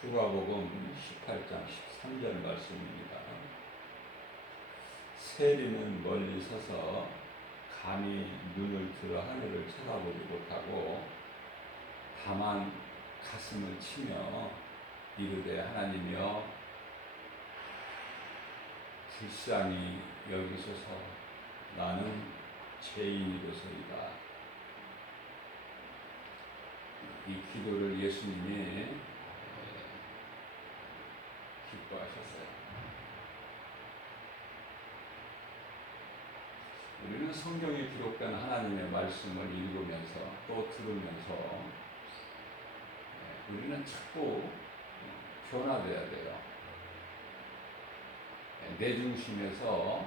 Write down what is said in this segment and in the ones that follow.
누가복음 18장 13절 말씀입니다. 세리는 멀리 서서 감히 눈을 들어 하늘을 쳐다보지 못하고 다만 가슴을 치며 이르되 하나님이여 불쌍히 여기소서 나는 죄인이로소이다. 이 기도를 예수님이 기뻐하셨어요. 우리는 성경에 기록된 하나님의 말씀을 읽으면서 또 들으면서 우리는 자꾸 변화돼야 돼요. 내 중심에서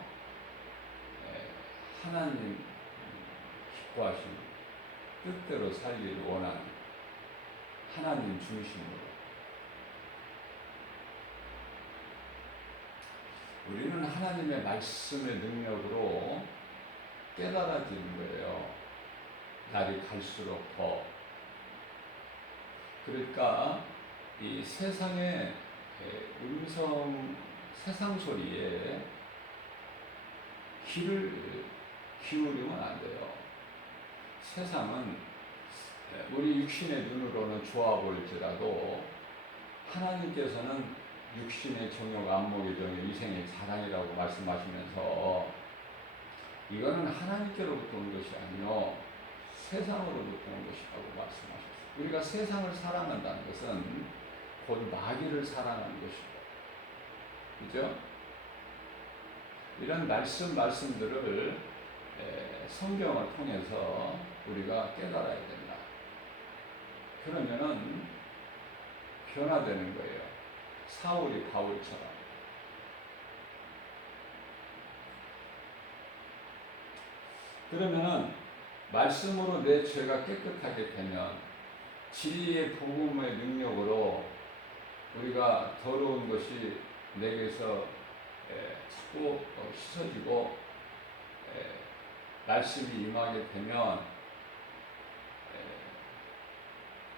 하나님 기뻐하신 뜻대로 살기를 원하는 하나님 중심으로 우리는 하나님의 말씀의 능력으로 깨달아지는 거예요. 날이 갈수록 더. 그러니까 이 세상의 음성, 세상 소리에 귀를 기울이면 안 돼요. 세상은 우리 육신의 눈으로는 좋아 보일지라도 하나님께서는 육신의 정욕, 안목의 정욕, 이생의 자랑이라고 말씀하시면서 이거는 하나님께로부터 온 것이 아니요 세상으로부터 온 것이라고 말씀하셨어요. 우리가 세상을 사랑한다는 것은 곧 마귀를 사랑하는 것이고, 그죠? 이런 말씀들을 성경을 통해서 우리가 깨달아야 된다. 그러면은 변화되는 거예요. 사울이 바울처럼. 그러면은 말씀으로 내 죄가 깨끗하게 되면 진리의 복음의 능력으로 우리가 더러운 것이 내게서 자꾸 씻어지고 말씀이 임하게 되면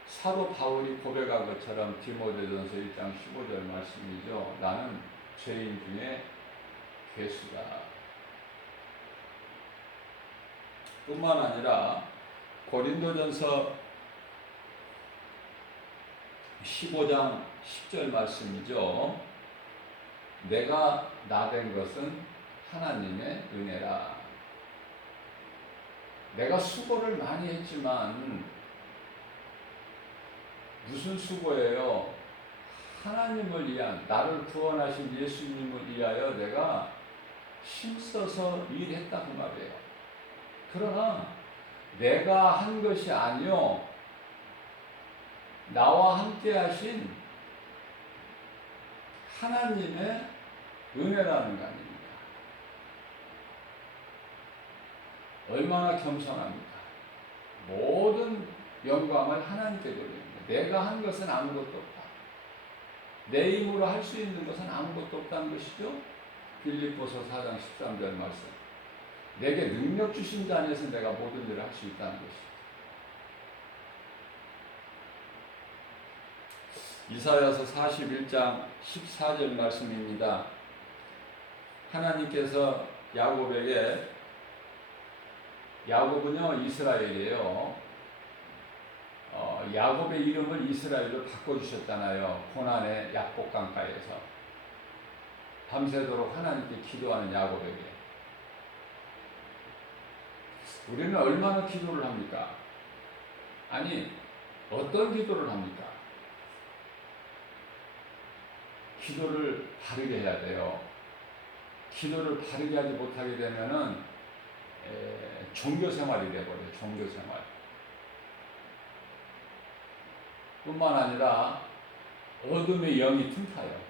사도 바울이 고백한 것처럼 디모데전서 1장 15절 말씀이죠. 나는 죄인 중에 괴수다. 뿐만 아니라 고린도전서 15장 10절 말씀이죠. 내가 나된 것은 하나님의 은혜라. 내가 수고를 많이 했지만 무슨 수고예요? 하나님을 위한, 나를 구원하신 예수님을 위하여 내가 힘써서 일했다 그 말이에요. 그러나 내가 한 것이 아니요 나와 함께 하신 하나님의 은혜라는 거 아닙니까? 얼마나 겸손합니까? 모든 영광을 하나님께 돌립니다. 내가 한 것은 아무것도 없다. 내 힘으로 할 수 있는 것은 아무것도 없다는 것이죠. 빌립보서 4장 13절 말씀. 내게 능력 주신 자 안에서 내가 모든 일을 할 수 있다는 것이죠. 이사야서 41장 14절 말씀입니다. 하나님께서 야곱에게, 야곱은요 이스라엘이에요. 야곱의 이름을 이스라엘로 바꿔주셨잖아요. 고난의 약복강가에서 밤새도록 하나님께 기도하는 야곱에게. 우리는 얼마나 기도를 합니까? 아니, 어떤 기도를 합니까? 기도를 바르게 해야 돼요. 기도를 바르게 하지 못하게 되면은 종교생활이 되어버려요. 종교생활. 뿐만 아니라 어둠의 영이 틈타요.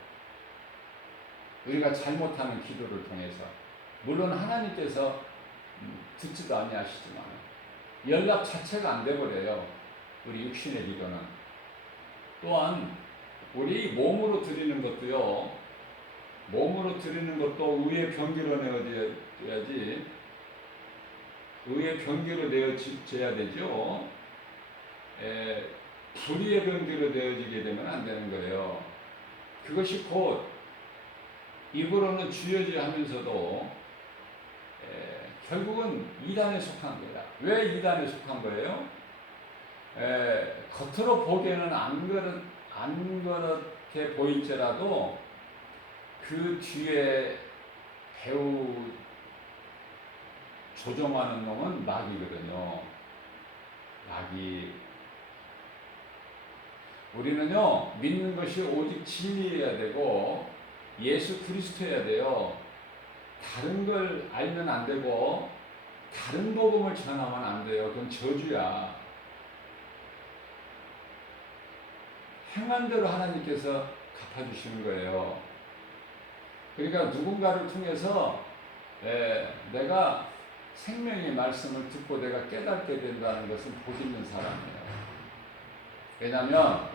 우리가 잘못하는 기도를 통해서. 물론 하나님께서 듣지도 아니하시지만 연락 자체가 안 돼버려요. 우리 육신의 기도는. 또한 우리 몸으로 드리는 것도요. 몸으로 드리는 것도 의의 병기로 내어져야지. 의의 병기로 내어져야 되죠. 불의의 병기로 되어지게 되면 안 되는 거예요. 그것이 곧 입으로는 주여지 하면서도 결국은 이단에 속한 거야. 왜 이단에 속한 거예요? 겉으로 보기에는 안 그렇게 보일지라도 그 뒤에 배우 조종하는 놈은 마귀거든요. 마귀. 우리는요, 믿는 것이 오직 진리여야 되고 예수 그리스도여야 돼요. 다른 걸 알면 안 되고 다른 복음을 전하면 안 돼요. 그건 저주야. 행한 대로 하나님께서 갚아주시는 거예요. 그러니까 누군가를 통해서 내가 생명의 말씀을 듣고 내가 깨닫게 된다는 것은 복 있는 사람이에요. 왜냐하면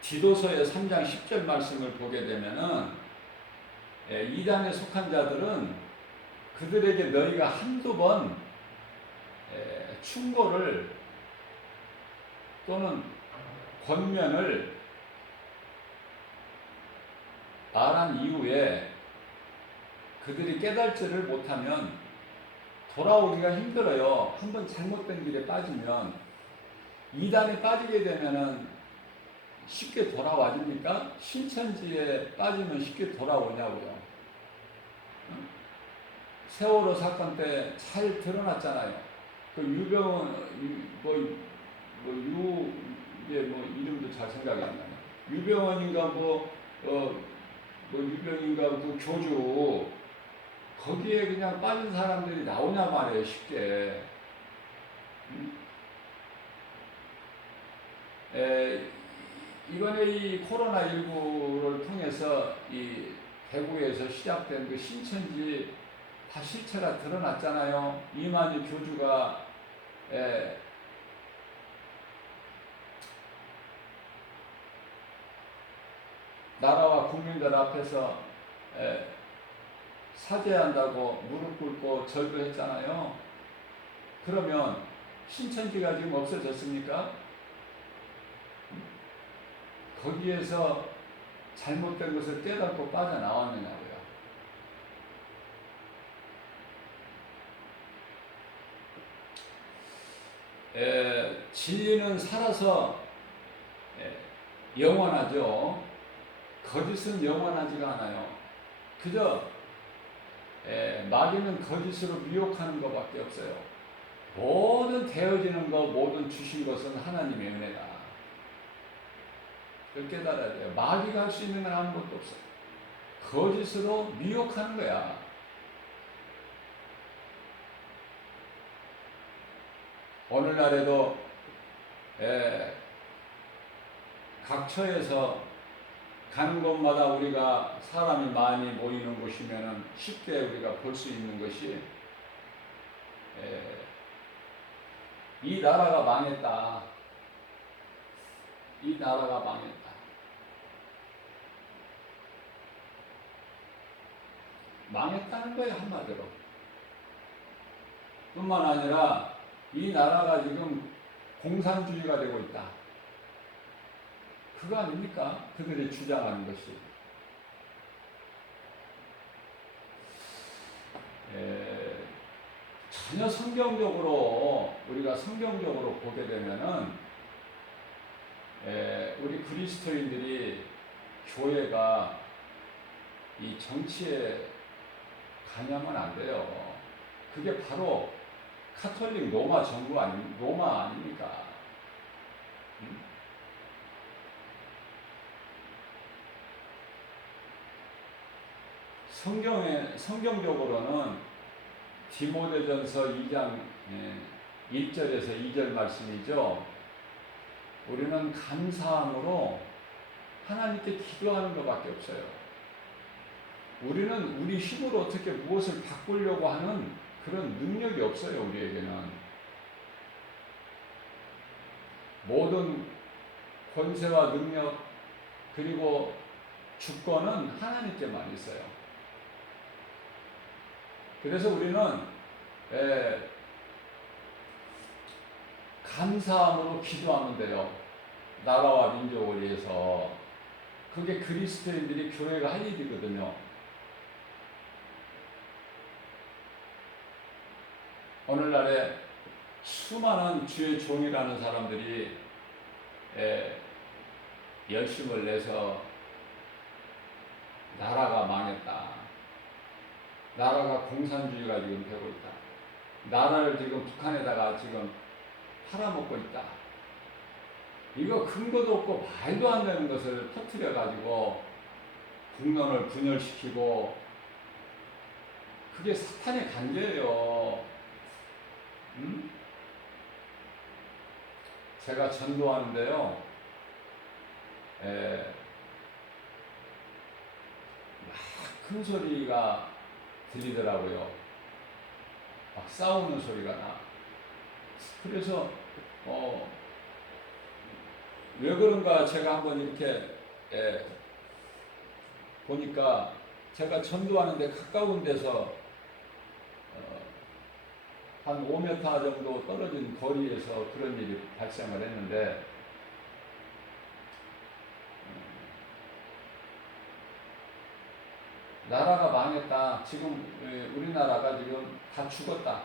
디도서의 3장 10절 말씀을 보게 되면은 이단에 속한 자들은 그들에게 너희가 한두 번 충고를 또는 권면을 말한 이후에 그들이 깨달지를 못하면 돌아오기가 힘들어요. 한번 잘못된 길에 빠지면 이단에 빠지게 되면은 쉽게 돌아와집니까? 신천지에 빠지면 쉽게 돌아오냐고요. 세월호 사건 때 잘 드러났잖아요. 그 이름도 잘 생각이 안 나네. 유병원인가 유병인가 그 교주 거기에 그냥 빠진 사람들이 나오냐 말이에요. 쉽게. 이번에 이 코로나19를 통해서 이 대구에서 시작된 그 신천지 다 실체가 드러났잖아요. 이만희 교주가 나라와 국민들 앞에서 사죄한다고 무릎 꿇고 절도했잖아요. 그러면 신천지가 지금 없어졌습니까? 거기에서 잘못된 것을 깨닫고 빠져나왔느냐고요. 진리는 살아서 영원하죠. 거짓은 영원하지가 않아요. 그저 마귀는 거짓으로 미혹하는 것밖에 없어요. 모든 되어지는 것, 모든 주신 것은 하나님의 은혜다. 그걸 깨달아야 돼요. 마귀가 할 수 있는 건 아무것도 없어요. 거짓으로 미혹하는 거야. 오늘날에도 각 처에서 가는 곳마다 우리가 사람이 많이 모이는 곳이면 쉽게 우리가 볼 수 있는 것이 이 나라가 망했다. 이 나라가 망했다. 망했다는 거예요, 한마디로. 뿐만 아니라 이 나라가 지금 공산주의가 되고 있다. 그거 아닙니까? 그들이 주장하는 것이. 전혀 성경적으로 우리가 성경적으로 보게 되면은 우리 그리스도인들이 교회가 이 정치에 관여하면 안 돼요. 그게 바로 카톨릭 로마 정부 로마 아닙니까? 성경적으로는 디모데전서 2장 1절에서 2절 말씀이죠. 우리는 감사함으로 하나님께 기도하는 것밖에 없어요. 우리는 우리 힘으로 어떻게 무엇을 바꾸려고 하는 그런 능력이 없어요. 우리에게는. 모든 권세와 능력 그리고 주권은 하나님께만 있어요. 그래서 우리는 감사함으로 기도하면 돼요. 나라와 민족을 위해서. 그게 그리스도인들이 교회가 할 일이거든요. 오늘날에 수많은 주의 종이라는 사람들이 열심을 내서 나라가 망했다. 나라가 공산주의가 지금 되고 있다. 나라를 지금 북한에다가 지금 팔아먹고 있다. 이거 근거도 없고 말도 안 되는 것을 터뜨려가지고 국론을 분열시키고, 그게 사탄의 관계예요. 제가 전도하는데요, 큰 소리가 들리더라고요. 막 싸우는 소리가 나. 그래서 왜 그런가 제가 한번 이렇게 보니까, 제가 전도하는데 가까운 데서 한 5m 정도 떨어진 거리에서 그런 일이 발생을 했는데, 나라가 망했다. 지금 우리나라가 지금 다 죽었다.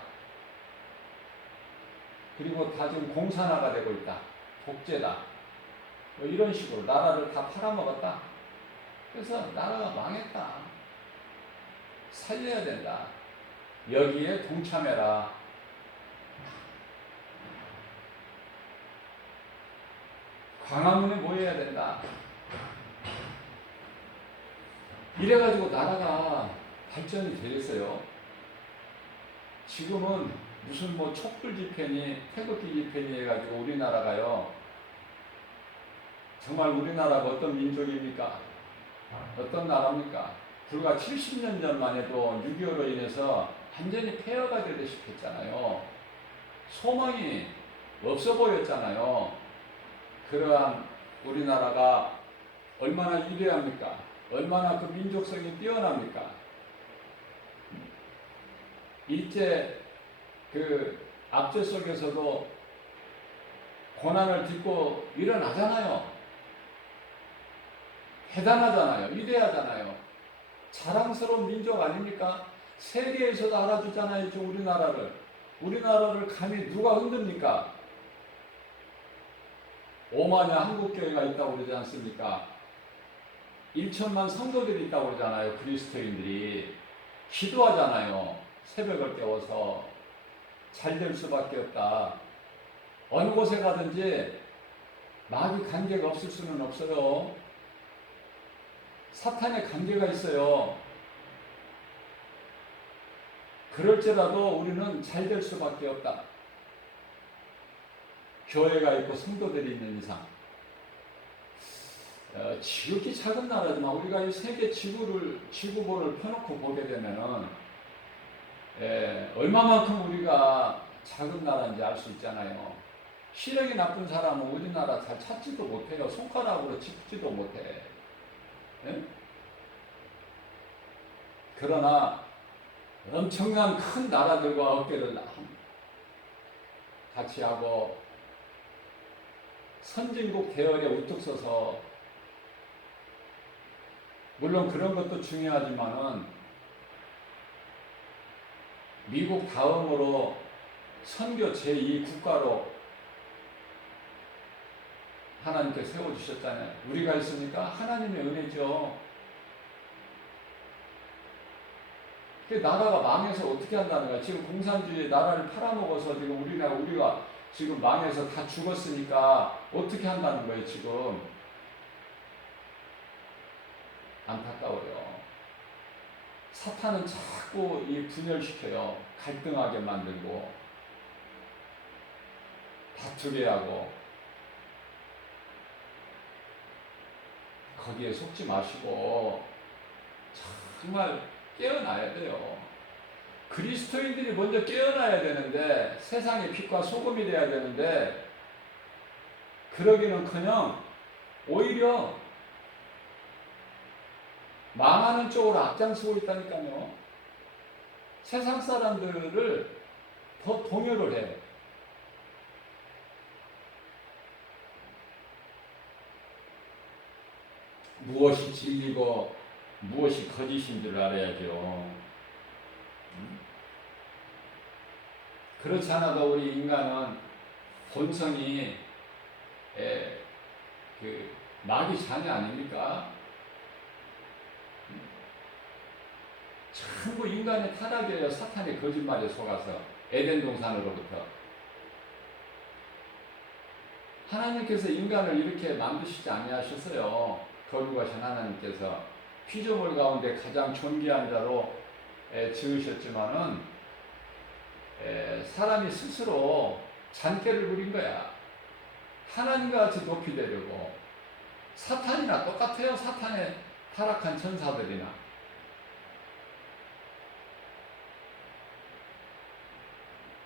그리고 다 지금 공산화가 되고 있다. 독재다. 뭐 이런 식으로 나라를 다 팔아먹었다. 그래서 나라가 망했다. 살려야 된다. 여기에 동참해라. 광화문에 모여야 된다. 이래가지고 나라가 발전이 되겠어요. 지금은 무슨 뭐 촛불 집회니 태극기 집회니 해가지고 우리나라가요, 정말 우리나라가 어떤 민족입니까? 어떤 나라입니까? 불과 70년 전만 해도 6.25로 인해서 완전히 폐허가 되듯이 했잖아요. 소망이 없어 보였잖아요. 그러한 우리나라가 얼마나 위대합니까? 얼마나 그 민족성이 뛰어납니까? 일제 그 압제 속에서도 고난을 딛고 일어나잖아요. 대단하잖아요. 위대하잖아요. 자랑스러운 민족 아닙니까? 세계에서도 알아주잖아요. 우리나라를 감히 누가 흔듭니까? 오마냐 한국교회가 있다고 그러지 않습니까? 1천만 성도들이 있다고 그러잖아요. 그리스도인들이 기도하잖아요. 새벽을 깨워서 잘 될 수밖에 없다. 어느 곳에 가든지 마귀 관계가 없을 수는 없어요. 사탄의 관계가 있어요. 그럴지라도 우리는 잘 될 수밖에 없다. 교회가 있고 성도들이 있는 이상. 지극히 작은 나라지만 우리가 이 세계 지구본을 펴놓고 보게 되면은 얼마만큼 우리가 작은 나라인지 알 수 있잖아요. 시력이 나쁜 사람은 우리나라 잘 찾지도 못해요. 손가락으로 짚지도 못해. 예? 그러나 엄청난 큰 나라들과 어깨를 같이 하고 선진국 대열에 우뚝 서서, 물론 그런 것도 중요하지만은 미국 다음으로 선교 제2 국가로 하나님께 세워주셨잖아요. 우리가 있으니까 하나님의 은혜죠. 그 나라가 망해서 어떻게 한다는 거야. 지금 공산주의 나라를 팔아먹어서 지금 우리가 지금 망해서 다 죽었으니까 어떻게 한다는 거예요, 지금. 안타까워요. 사탄은 자꾸 이 분열시켜요. 갈등하게 만들고 다투게 하고. 거기에 속지 마시고 정말 깨어나야 돼요. 그리스도인들이 먼저 깨어나야 되는데, 세상의 빛과 소금이 돼야 되는데, 그러기는커녕 오히려 망하는 쪽으로 앞장서고 있다니까요. 세상 사람들을 더 동요를 해. 무엇이 진리고 무엇이 거짓인 줄 알아야죠. 그렇지 않아도 우리 인간은 본성이 그 마귀 자녀 아닙니까? 전부 인간의 타락이에요. 사탄의 거짓말에 속아서 에덴 동산으로부터 하나님께서 인간을 이렇게 만드시지 아니하셨어요. 거룩하신 하나님께서 피조물 가운데 가장 존귀한 자로 지으셨지만은 사람이 스스로 잔꾀를 부린 거야. 하나님과 같이 높이 되려고. 사탄이나 똑같아요. 사탄의 타락한 천사들이나.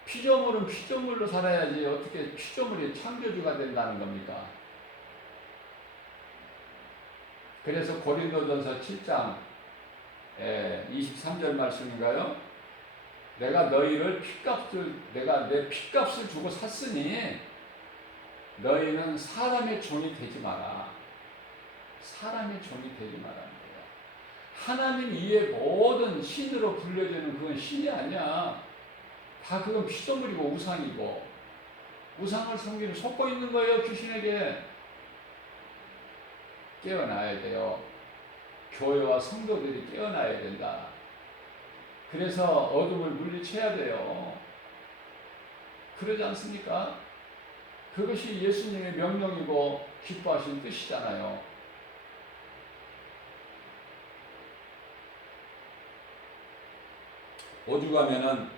피조물은 피조물로 살아야지 어떻게 피조물이 창조주가 된다는 겁니까? 그래서 고린도전서 7장 23절 말씀인가요? 내가 내 핏값을 주고 샀으니 너희는 사람의 종이 되지 마라. 사람의 종이 되지 말라는 거야. 하나님 이외의 모든 신으로 불려지는 그건 신이 아니야. 다 그건 피조물이고 우상이고, 우상을 섬기는 속고 있는 거예요. 귀신에게. 깨어나야 돼요. 교회와 성도들이 깨어나야 된다. 그래서 어둠을 물리쳐야 돼요. 그러지 않습니까? 그것이 예수님의 명령이고 기뻐하신 뜻이잖아요. 오죽하면은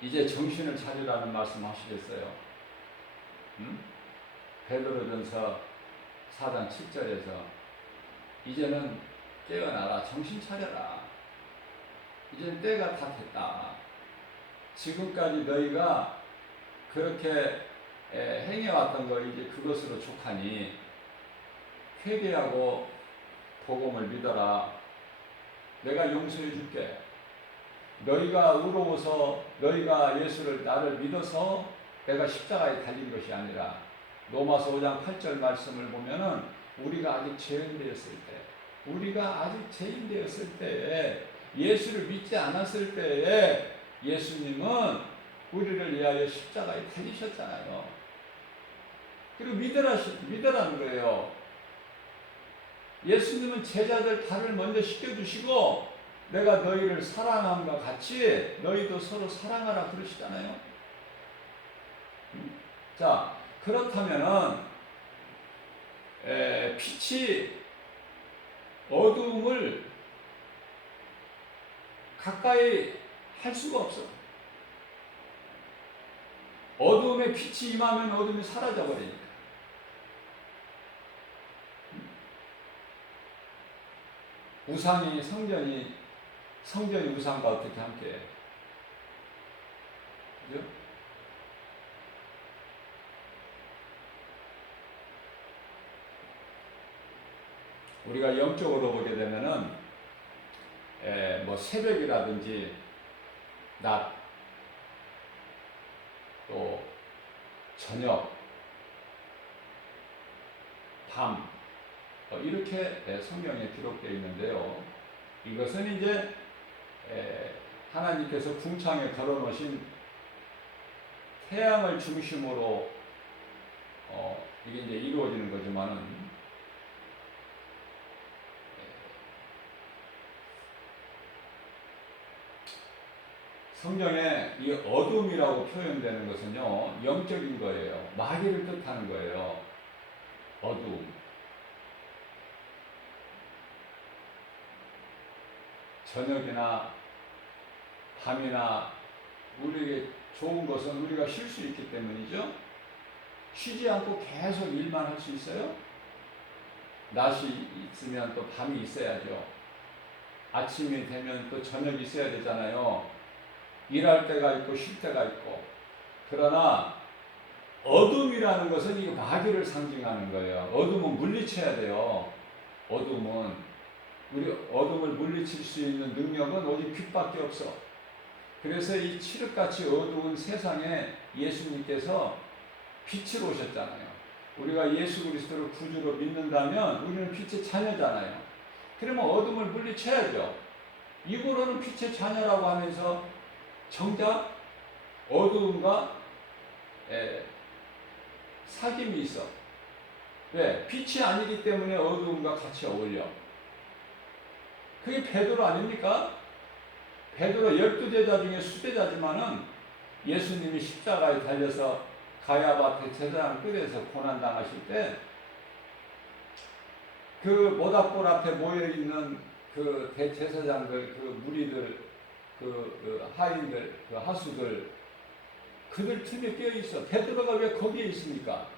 이제 정신을 차리라는 말씀 하시겠어요? 베드로전서 4장 7절에서 이제는 깨어나라, 정신 차려라. 이제는 때가 다 됐다. 지금까지 너희가 그렇게 행해왔던 거 이제 그것으로 족하니 회개하고 복음을 믿어라. 내가 용서해 줄게. 너희가 의로워서 너희가 예수를 나를 믿어서 내가 십자가에 달린 것이 아니라 로마서 5장 8절 말씀을 보면은 우리가 아직 죄인 되었을 때 예수를 믿지 않았을 때에 예수님은 우리를 위하여 십자가에 달리셨잖아요. 그리고 믿으라는 거예요. 예수님은 제자들 발을 먼저 씻겨주시고 내가 너희를 사랑함과 같이 너희도 서로 사랑하라 그러시잖아요. 자, 그렇다면은 빛이 어두움을 가까이 할 수가 없어. 어두움에 빛이 임하면 어둠이 사라져 버리니까. 우상이 성전이 우상과 어떻게 함께해? 그죠? 우리가 영적으로 보게 되면은 뭐 새벽이라든지 낮, 또 저녁, 밤 이렇게 성경에 기록되어 있는데요. 이것은 이제 하나님께서 궁창에 걸어놓으신 태양을 중심으로 이게 이제 이루어지는 거지만은 성경에 이 어둠이라고 표현되는 것은요, 영적인 거예요. 마귀를 뜻하는 거예요. 어둠. 저녁이나 밤이나 우리에게 좋은 것은 우리가 쉴 수 있기 때문이죠. 쉬지 않고 계속 일만 할 수 있어요? 낮이 있으면 또 밤이 있어야죠. 아침이 되면 또 저녁이 있어야 되잖아요. 일할 때가 있고 쉴 때가 있고. 그러나 어둠이라는 것은 이 마귀를 상징하는 거예요. 어둠은 물리쳐야 돼요. 우리 어둠을 물리칠 수 있는 능력은 오직 빛밖에 없어. 그래서 이 칠흑같이 어두운 세상에 예수님께서 빛으로 오셨잖아요. 우리가 예수 그리스도를 구주로 믿는다면 우리는 빛의 자녀잖아요. 그러면 어둠을 물리쳐야죠. 입으로는 빛의 자녀라고 하면서 정작 어두움과 사귐이 있어. 왜? 빛이 아니기 때문에 어두움과 같이 어울려. 그게 베드로 아닙니까? 베드로 12제자 중에 수제자지만은 예수님이 십자가에 달려서 가야바 대제사장 뜰에서 고난당하실 때 그 모닥불 앞에 모여있는 그 대제사장들, 그 무리들, 그 하인들, 그 하수들, 그들 틈에 끼어 있어. 베드로가 왜 거기에 있습니까?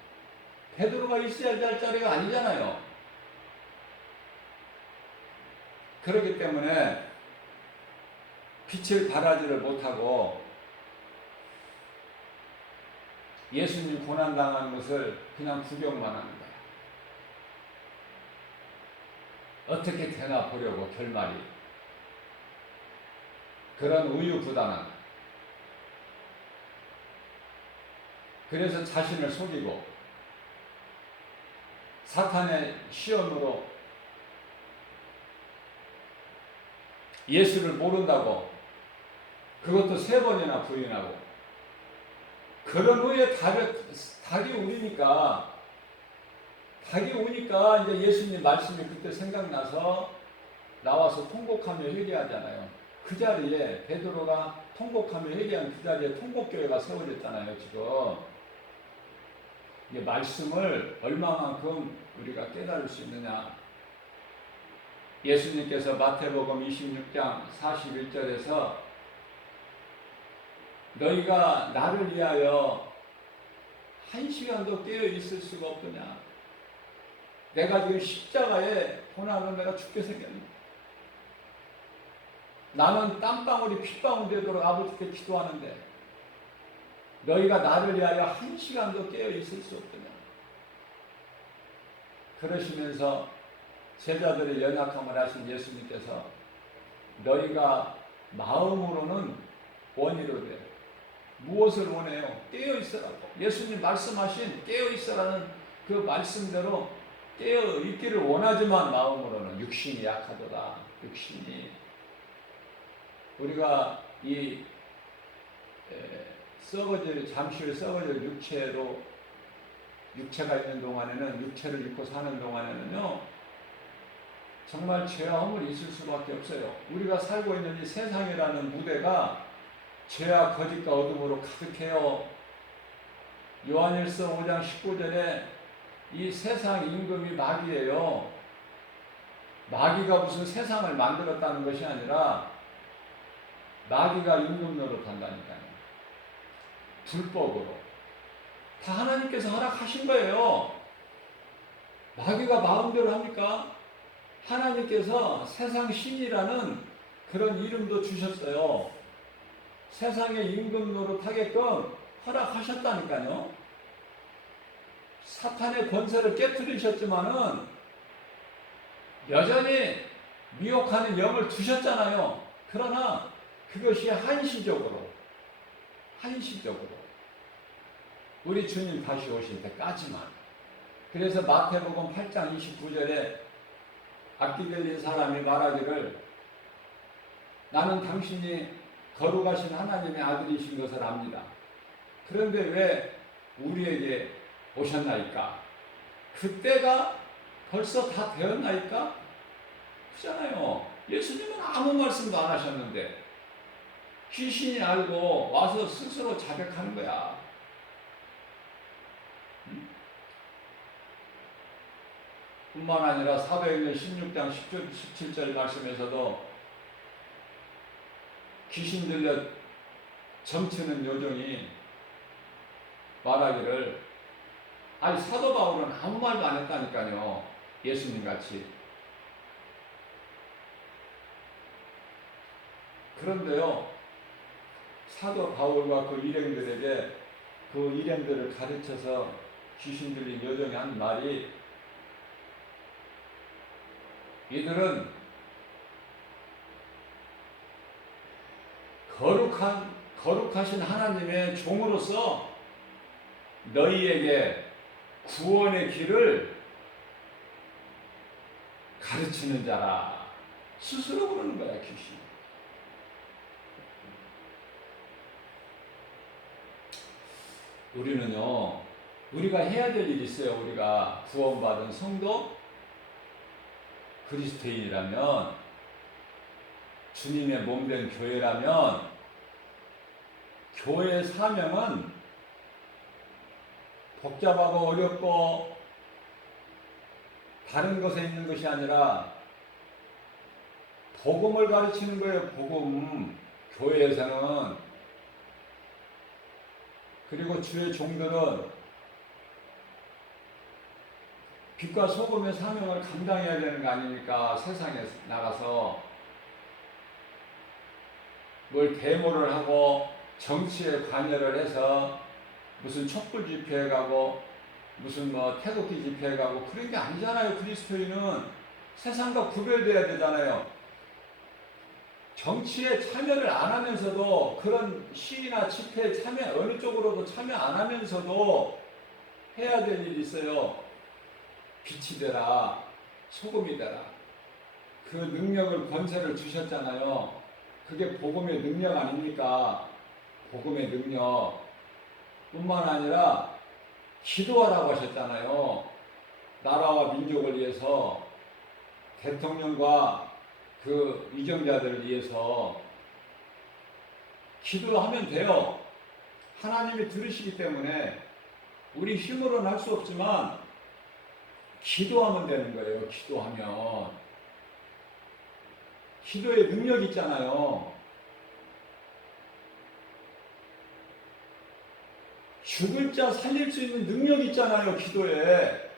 베드로가 있어야 될 자리가 아니잖아요. 그렇기 때문에 빛을 발하지를 못하고 예수님 고난당한 것을 그냥 구경만 하는 거야. 어떻게 되나 보려고 결말이. 그런 우유부단함. 그래서 자신을 속이고 사탄의 시험으로 예수를 모른다고 그것도 3번이나 부인하고 그런 후에 닭이 우니까 이제 예수님 말씀이 그때 생각나서 나와서 통곡하며 회개하잖아요. 그 자리에 베드로가 통곡하며 회개한 그 자리에 통곡교회가 세워졌잖아요. 지금 이 말씀을 얼마만큼 우리가 깨달을 수 있느냐. 예수님께서 마태복음 26장 41절에서 너희가 나를 위하여 1시간도 깨어 있을 수가 없느냐. 내가 지금 십자가에 고난을 내가 죽게 생겼네. 나는 땀방울이 핏방울 되도록 아버지께 기도하는데 너희가 나를 위하여 1시간도 깨어 있을 수 없느냐. 그러시면서 제자들의 연약함을 하신 예수님께서 너희가 마음으로는 원이로되 무엇을 원해요? 깨어 있으라고. 예수님 말씀하신 깨어 있으라는 그 말씀대로 깨어 있기를 원하지만 마음으로는 육신이 약하도다. 육신이 우리가 이 잠시 후에 썩어질 육체가 있는 동안에는 육체를 입고 사는 동안에는요 정말 죄와 허물이 있을 수밖에 없어요. 우리가 살고 있는 이 세상이라는 무대가 죄와 거짓과 어둠으로 가득해요. 요한일서 5장 19절에 이 세상 임금이 마귀예요. 마귀가 무슨 세상을 만들었다는 것이 아니라 마귀가 임금 노릇한다니까요. 불법으로. 다 하나님께서 허락하신 거예요. 마귀가 마음대로 합니까? 하나님께서 세상 신이라는 그런 이름도 주셨어요. 세상의 임금 노릇하게끔 허락하셨다니까요. 사탄의 권세를 깨뜨리셨지만은 여전히 미혹하는 영을 두셨잖아요. 그러나 그것이 한시적으로 우리 주님 다시 오실 때까지만. 그래서 마태복음 8장 29절에 악기 들린 사람이 말하기를 나는 당신이 거룩하신 하나님의 아들이신 것을 압니다. 그런데 왜 우리에게 오셨나이까? 그때가 벌써 다 되었나이까? 그렇잖아요. 예수님은 아무 말씀도 안 하셨는데 귀신이 알고 와서 스스로 자백하는 거야. 뿐만 아니라 사도행전 16장 17절 말씀에서도 귀신 들려 점치는 요정이 말하기를 아니 사도 바울은 아무 말도 안 했다니까요. 예수님 같이. 그런데요 사도 바울과 그 일행들에게 그 일행들을 가르쳐서 귀신 들린 요정이 한 말이 이들은 거룩하신 하나님의 종으로서 너희에게 구원의 길을 가르치는 자라. 스스로 그러는 거야, 귀신. 우리는요, 우리가 해야 될 일이 있어요. 우리가 구원받은 성도, 그리스도인이라면, 주님의 몸된 교회라면, 교회의 사명은 복잡하고 어렵고 다른 것에 있는 것이 아니라 복음을 가르치는 거예요. 복음. 교회에서는. 그리고 주의 종들은 빛과 소금의 사명을 감당해야 되는 거 아닙니까? 세상에 나가서 뭘 데모를 하고 정치에 관여를 해서 무슨 촛불 집회에 가고 무슨 태극기 집회에 가고 그런 게 아니잖아요. 그리스도인은 세상과 구별돼야 되잖아요. 정치에 참여를 안 하면서도, 그런 시위나 집회에 참여, 어느 쪽으로도 참여 안 하면서도 해야 될 일이 있어요. 빛이 되라, 소금이 되라. 그 능력을, 권세를 주셨잖아요. 그게 복음의 능력 아닙니까? 복음의 능력 뿐만 아니라 기도하라고 하셨잖아요. 나라와 민족을 위해서, 대통령과 그 위정자들을 위해서 기도하면 돼요. 하나님이 들으시기 때문에 우리 힘으로는 할 수 없지만 기도하면 되는 거예요. 기도하면. 기도의 능력이 있잖아요. 죽을 자 살릴 수 있는 능력이 있잖아요. 기도에.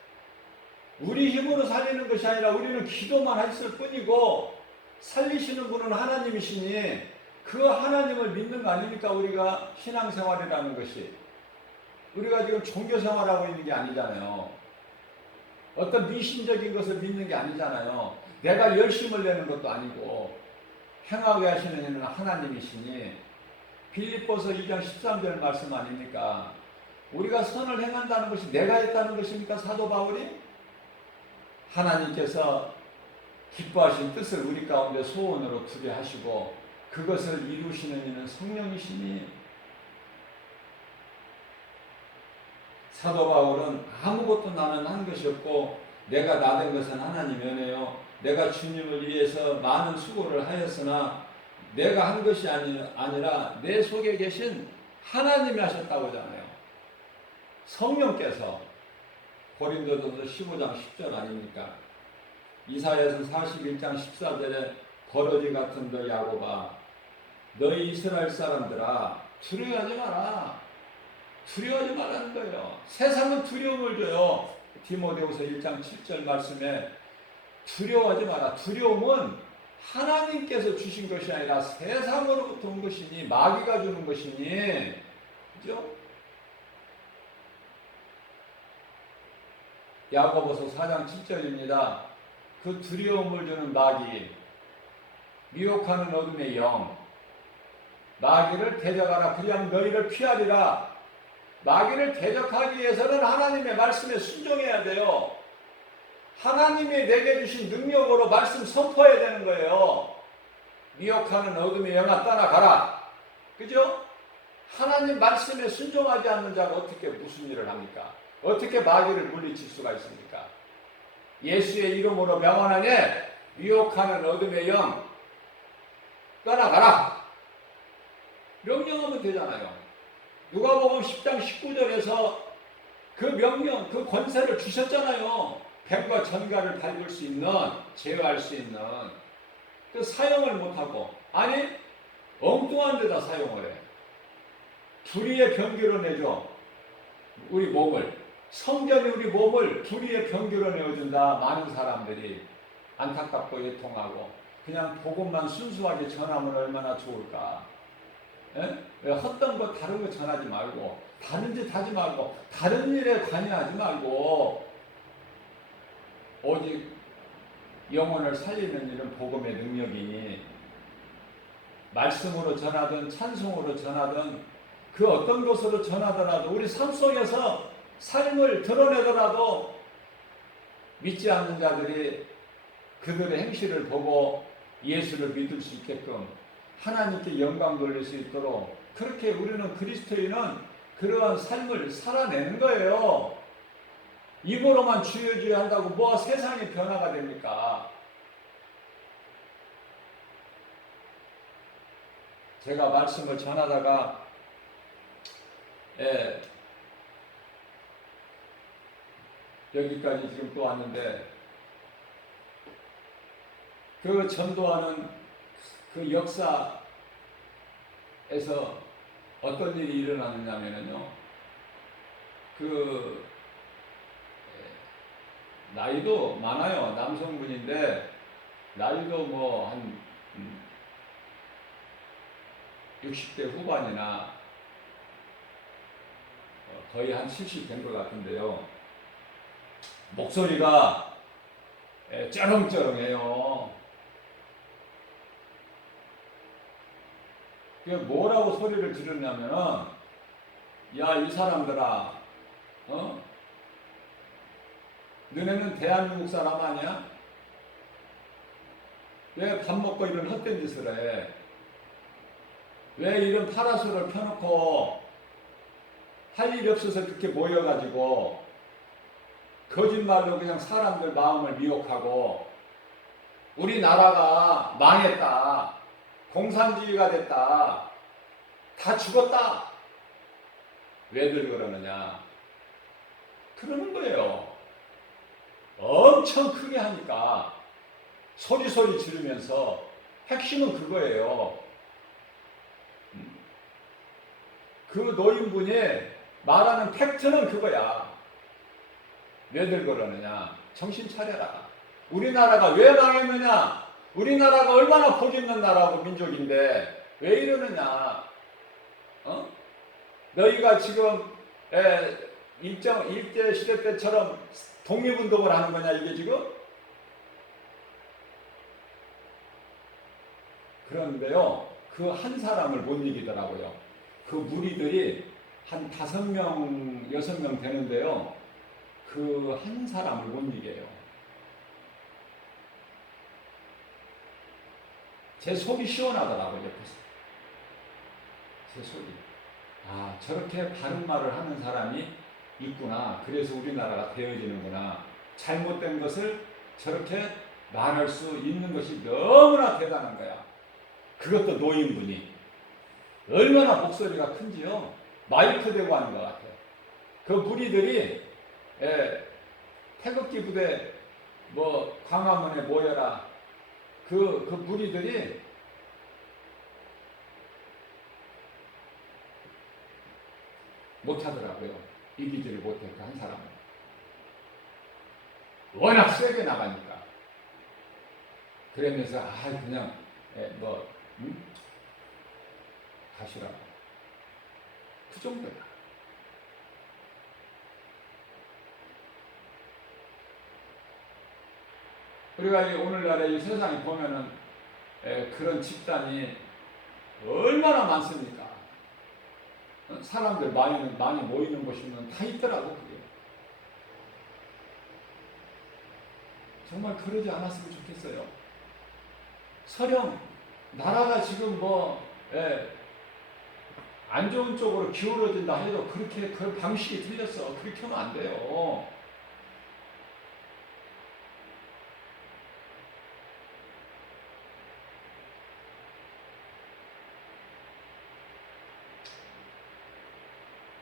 우리 힘으로 살리는 것이 아니라 우리는 기도만 했을 뿐이고, 살리시는 분은 하나님이시니 그 하나님을 믿는 거 아닙니까? 우리가 신앙생활이라는 것이. 우리가 지금 종교생활하고 있는 게 아니잖아요. 어떤 미신적인 것을 믿는 게 아니잖아요. 내가 열심을 내는 것도 아니고, 행하게 하시는 이는 하나님이시니. 빌립보서 2장 13절 말씀 아닙니까? 우리가 선을 행한다는 것이 내가 했다는 것입니까? 사도 바울이? 하나님께서 기뻐하신 뜻을 우리 가운데 소원으로 두게 하시고 그것을 이루시는 이는 성령이시니. 사도 바울은 아무것도 나는 한 것이 없고 내가 나된 것은 하나님의 은혜요, 내가 주님을 위해서 많은 수고를 하였으나 내가 한 것이 아니라 내 속에 계신 하나님이 하셨다고 하잖아요. 성령께서. 고린도전서 15장 10절 아닙니까? 이사야서 41장 14절에 버러지 같은 너 야곱아, 너희 이스라엘 사람들아, 두려워하지 마라. 두려워하지 말라는 거예요. 세상은 두려움을 줘요. 디모데후서 1장 7절 말씀에 두려워하지 마라. 두려움은 하나님께서 주신 것이 아니라 세상으로부터 온 것이니, 마귀가 주는 것이니. 그죠? 야고보서 4장 7절입니다. 그 두려움을 주는 마귀, 미혹하는 어둠의 영, 마귀를 대적하라. 그리하면 너희를 피하리라. 마귀를 대적하기 위해서는 하나님의 말씀에 순종해야 돼요. 하나님이 내게 주신 능력으로 말씀 선포해야 되는 거예요. 미혹하는 어둠의 영아 떠나가라. 그죠? 하나님 말씀에 순종하지 않는 자가 어떻게 무슨 일을 합니까? 어떻게 마귀를 물리칠 수가 있습니까? 예수의 이름으로 명하노니 미혹하는 어둠의 영 떠나가라. 명령하면 되잖아요. 누가복음 10장 19절에서 그 명령, 그 권세를 주셨잖아요. 뱀과 전갈을 밟을 수 있는, 제어할 수 있는. 그 사용을 못하고, 아니 엉뚱한 데다 사용을 해. 불의의 병기로 내줘. 우리 몸을, 성전이 우리 몸을 불의의 병기로 내어준다. 많은 사람들이 안타깝고 애통하고 그냥 복음만 순수하게 전하면 얼마나 좋을까. 에? 왜 헛된 거 다른 거 전하지 말고, 다른 짓 하지 말고, 다른 일에 관여하지 말고, 오직 영혼을 살리는 일은 복음의 능력이니, 말씀으로 전하든 찬송으로 전하든 그 어떤 것으로 전하더라도 우리 삶 속에서 삶을 드러내더라도 믿지 않는 자들이 그들의 행실을 보고 예수를 믿을 수 있게끔 하나님께 영광 돌릴 수 있도록 그렇게 우리는 그리스도인은 그러한 삶을 살아내는 거예요. 입으로만 주여 한다고 뭐가 세상이 변화가 됩니까? 제가 말씀을 전하다가 여기까지 지금 또 왔는데 그 전도하는 그 역사에서 어떤 일이 일어나느냐면요. 그 나이도 많아요. 남성분인데 나이도 뭐 한 60대 후반이나 거의 한 70 된 것 같은데요. 목소리가 쩌렁쩌렁해요. 뭐라고 소리를 지르냐면은 야, 이 사람들아, 너네는 대한민국 사람 아니야? 왜 밥 먹고 이런 헛된 짓을 해? 왜 이런 파라솔을 펴놓고 할 일이 없어서 그렇게 모여가지고 거짓말로 그냥 사람들 마음을 미혹하고 우리나라가 망했다, 공산주의가 됐다, 다 죽었다, 왜들 그러느냐? 그러는 거예요. 엄청 크게 하니까 소리 지르면서 핵심은 그거예요. 그 노인분이 말하는 팩트는 그거야. 왜들 그러느냐? 정신 차려라. 우리나라가 왜 망했느냐? 우리나라가 얼마나 복 있는 나라고 민족인데 왜 이러느냐? 너희가 지금 일제 시대 때처럼 독립운동을 하는 거냐 이게 지금? 그런데요, 그 한 사람을 못 이기더라고요. 그 무리들이 한 5명, 6명 되는데요, 그 한 사람을 못 이겨요. 제 속이 시원하더라고요, 옆에서. 제 속이. 아, 저렇게 바른 말을 하는 사람이 있구나. 그래서 우리나라가 되어지는구나. 잘못된 것을 저렇게 말할 수 있는 것이 너무나 대단한 거야. 그것도 노인분이. 얼마나 목소리가 큰지요. 마이크 대고 하는 것 같아요. 그 무리들이 태극기 부대 뭐 광화문에 모여라. 그 무리들이 못하더라고요. 이기지를 못했고 한 사람은. 워낙 세게 나가니까. 그러면서 그냥 가시라고. 그 정도야. 우리가 오늘날의 이 세상에 보면은 그런 집단이 얼마나 많습니까? 사람들 많이 모이는 곳이면 다 있더라고 그게. 정말 그러지 않았으면 좋겠어요. 설령 나라가 지금 안 좋은 쪽으로 기울어진다 해도 그렇게 그 방식이 틀렸어. 그렇게 하면 안 돼요.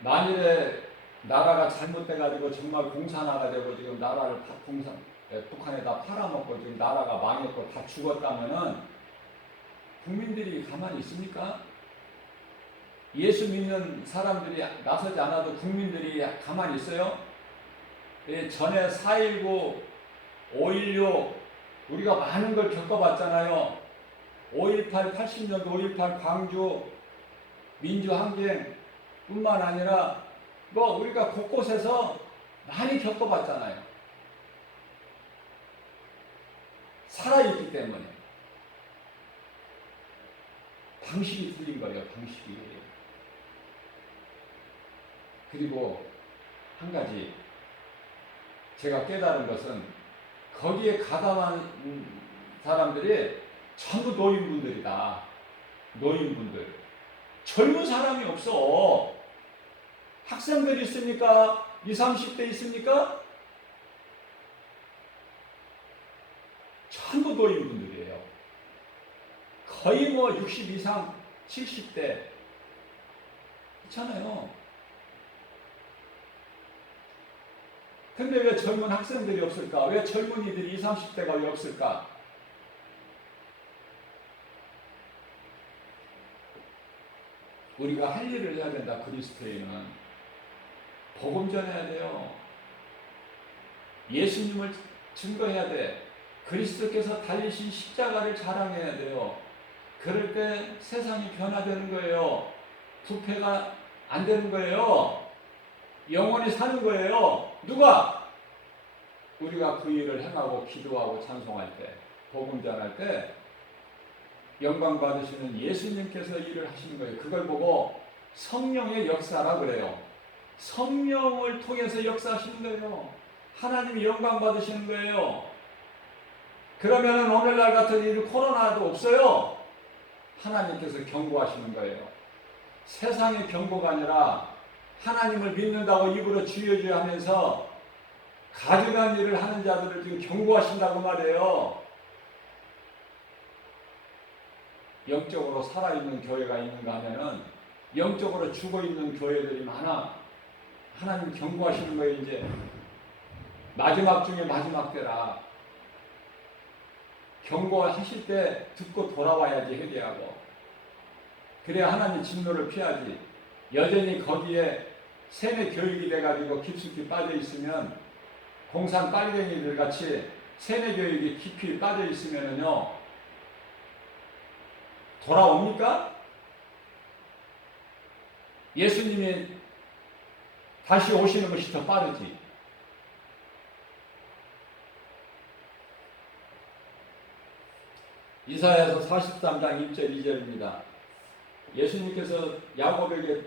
만일에 나라가 잘못돼가지고 정말 공산화가 되고 지금 나라를 북한에다 팔아먹고 지금 나라가 망했고 다 죽었다면은 국민들이 가만히 있습니까? 예수 믿는 사람들이 나서지 않아도 국민들이 가만히 있어요? 전에 4.19, 5.16 우리가 많은 걸 겪어봤잖아요. 5.18, 80년도 5.18 광주 민주항쟁 뿐만 아니라 우리가 곳곳에서 많이 겪어봤잖아요. 살아있기 때문에. 방식이 틀린 거예요. 방식이. 그리고 한 가지 제가 깨달은 것은 거기에 가담한 사람들이 전부 노인분들이다. 노인분들. 젊은 사람이 없어. 학생들 있습니까? 20, 30대 있습니까? 전부 노인분들이에요. 거의 뭐 60 이상, 70대. 있잖아요. 근데 왜 젊은 학생들이 없을까? 왜 젊은이들이 20, 30대가 왜 없을까? 우리가 할 일을 해야 된다. 그리스도인은 복음 전해야 돼요. 예수님을 증거해야 돼. 그리스도께서 달리신 십자가를 자랑해야 돼요. 그럴 때 세상이 변화되는 거예요. 부패가 안 되는 거예요. 영원히 사는 거예요. 누가? 우리가 그 일을 행하고 기도하고 찬송할 때, 복음 전할 때 영광 받으시는 예수님께서 일을 하시는 거예요. 그걸 보고 성령의 역사라 그래요. 성령을 통해서 역사하시는 거예요. 하나님이 영광 받으시는 거예요. 그러면 오늘날 같은 일 코로나도 없어요. 하나님께서 경고하시는 거예요. 세상의 경고가 아니라 하나님을 믿는다고 입으로 주여 하면서 가증한 일을 하는 자들을 지금 경고하신다고 말해요. 영적으로 살아있는 교회가 있는가 하면은 영적으로 죽어있는 교회들이 많아. 하나님 경고하시는 거예요. 이제 마지막 중에 마지막 때라. 경고하실 때 듣고 돌아와야지 회개하고. 그래야 하나님 진노를 피하지. 여전히 거기에 세뇌 교육이 돼가지고 깊숙이 빠져 있으면 공산 빨갱이들 같이 세뇌 교육이 깊이 빠져 있으면은요 돌아옵니까? 예수님이 다시 오시는 것이 더 빠르지. 이사야서 43장 1절 2절입니다. 예수님께서 야곱에게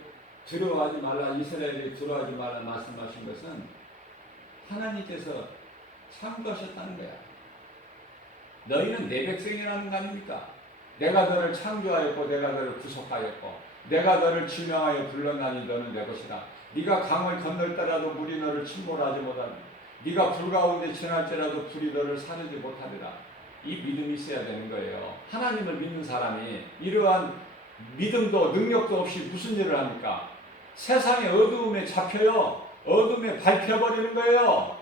두려워하지 말라, 이스라엘에게 두려워하지 말라 말씀하신 것은 하나님께서 창조하셨다는 거야. 너희는 내 백성이라는 거 아닙니까? 내가 너를 창조하였고 내가 너를 구속하였고 내가 너를 지명하여 불렀나니 너는 내 것이라. 네가 강을 건널 때라도 물이 너를 침몰하지 못하리라. 네가 불 가운데 지날지라도 불이 너를 사르지 못하리라. 이 믿음이 있어야 되는 거예요. 하나님을 믿는 사람이 이러한 믿음도 능력도 없이 무슨 일을 합니까? 세상의 어두움에 잡혀요. 어둠에 밟혀버리는 거예요.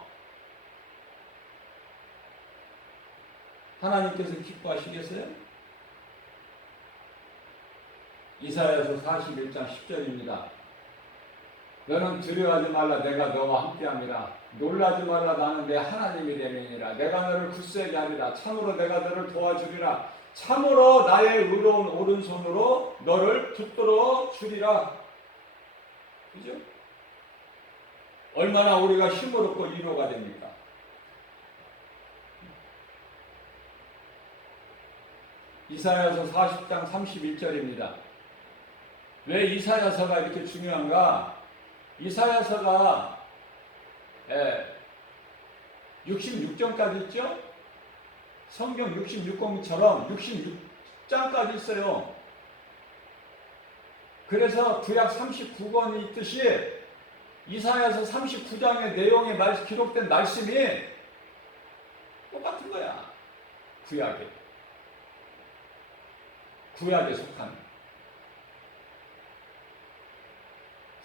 하나님께서 기뻐하시겠어요? 이사야서 41장 10절입니다. 너는 두려워하지 말라, 내가 너와 함께함이라. 놀라지 말라, 나는 내 하나님이 됨이니라. 내가 너를 굳세게 하리라. 참으로 내가 너를 도와주리라. 참으로 나의 의로운 오른손으로 너를 붙들어 주리라. 그죠? 얼마나 우리가 힘을 얻고 위로가 됩니까? 이사야서 40장 31절입니다. 왜 이사야서가 이렇게 중요한가? 이사야서가 66장까지 있죠? 성경 66권처럼 66장까지 있어요. 그래서 구약 39권이 있듯이 이사야서 39장의 내용에 기록된 말씀이 똑같은 거야. 구약에 속한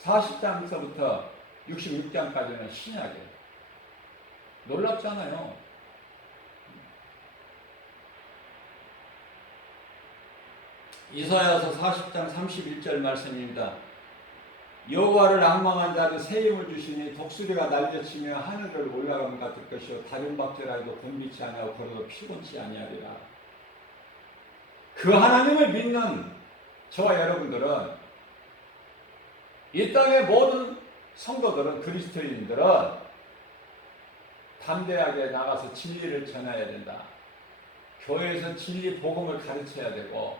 40장서부터 66장까지는 신약이에요. 놀랍잖아요. 이사야서 40장 31절 말씀입니다. 여호와를 앙망한 자는 새 힘을 주시니 독수리가 날려치며 하늘을 올라가면 같을 것이요 다른 박제라도 곤비치 아니하고 걸어도 피곤치 아니하리라. 그 하나님을 믿는 저와 여러분들은, 이 땅의 모든 성도들은, 그리스도인들은 담대하게 나가서 진리를 전해야 된다. 교회에서 진리 복음을 가르쳐야 되고,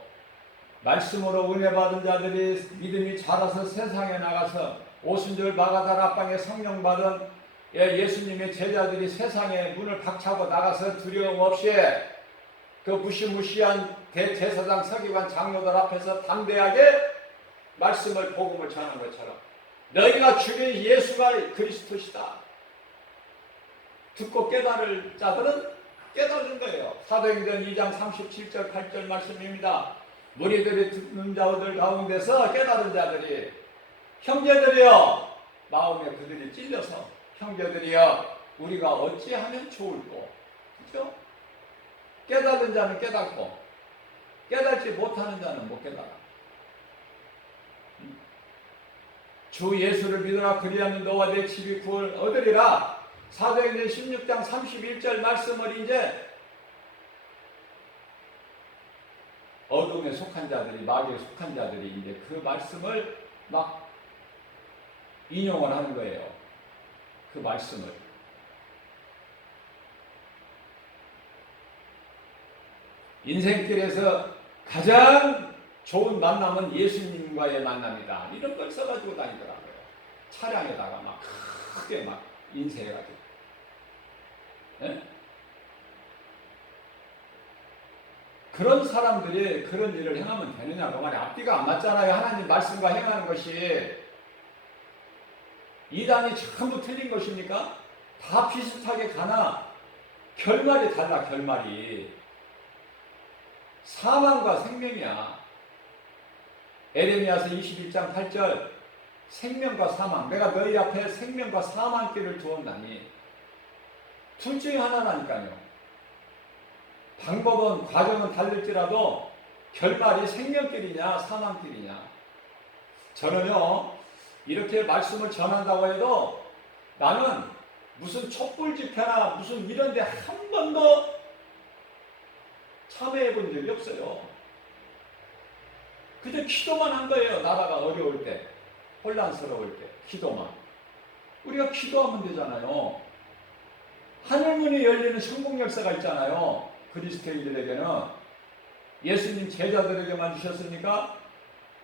말씀으로 은혜 받은 자들이 믿음이 자라서 세상에 나가서 오순절 마가다 앞방에 성령 받은 예수님의 제자들이 세상에 문을 박차고 나가서 두려움 없이 그 무시무시한 대제사장 서기관 장로들 앞에서 담대하게 말씀을 복음을 전한 것처럼 너희가 죽인 예수가 그리스도시다. 듣고 깨달을 자들은 깨달은 거예요. 사도행전 2장 37절 8절 말씀입니다. 무리들이 듣는 자들 가운데서 깨달은 자들이 형제들이여 마음에 그들이 찔려서 형제들이여 우리가 어찌하면 좋을꼬. 그렇죠? 깨달은 자는 깨닫고 깨닫지 못하는 자는 못 깨달아. 주 예수를 믿으라 그리하면 너와 내 집이 구원을 얻으리라. 사도행전 16장 31절 말씀을 이제 어둠에 속한 자들이 마귀에 속한 자들이 이제 그 말씀을 막 인용을 하는 거예요. 그 말씀을. 인생길에서 가장 좋은 만남은 예수님과의 만남이다. 이런 걸 써가지고 다니더라고요. 차량에다가 막 크게 막 인쇄해가지고. 네? 그런 사람들이 그런 일을 행하면 되느냐고 말이야. 앞뒤가 안 맞잖아요. 하나님 말씀과 행하는 것이. 이단이 전부 틀린 것입니까? 다 비슷하게 가나 결말이 달라. 결말이. 사망과 생명이야. 에레미야서 21장 8절 생명과 사망, 내가 너희 앞에 생명과 사망길을 두었나니 둘 중에 하나라니까요. 방법은 과정은 다를지라도 결말이 생명길이냐 사망길이냐. 저는요 이렇게 말씀을 전한다고 해도 나는 무슨 촛불 집회나 무슨 이런 데 한 번도 참여해 본 적이 없어요. 그저 기도만 한 거예요. 나라가 어려울 때, 혼란스러울 때 기도만. 우리가 기도하면 되잖아요. 하늘문이 열리는 천국 역사가 있잖아요. 그리스도인들에게는. 예수님 제자들에게만 주셨습니까?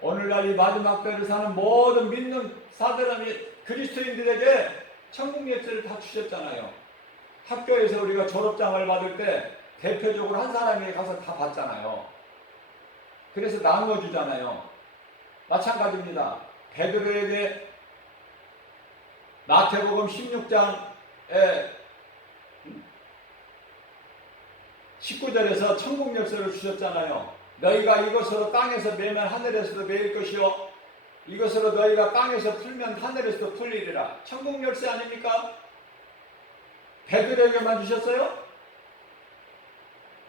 오늘날 이 마지막 때를 사는 모든 믿는 사람이 그리스도인들에게 천국 역사를 다 주셨잖아요. 학교에서 우리가 졸업장을 받을 때 대표적으로 한 사람이 가서 다 받잖아요. 그래서 나누어 주잖아요. 마찬가지입니다. 베드로에게 마태복음 16장에 19절에서 천국 열쇠를 주셨잖아요. 너희가 이것으로 땅에서 매면 하늘에서도 매일 것이요 이것으로 너희가 땅에서 풀면 하늘에서도 풀리리라. 천국 열쇠 아닙니까? 베드로에게만 주셨어요?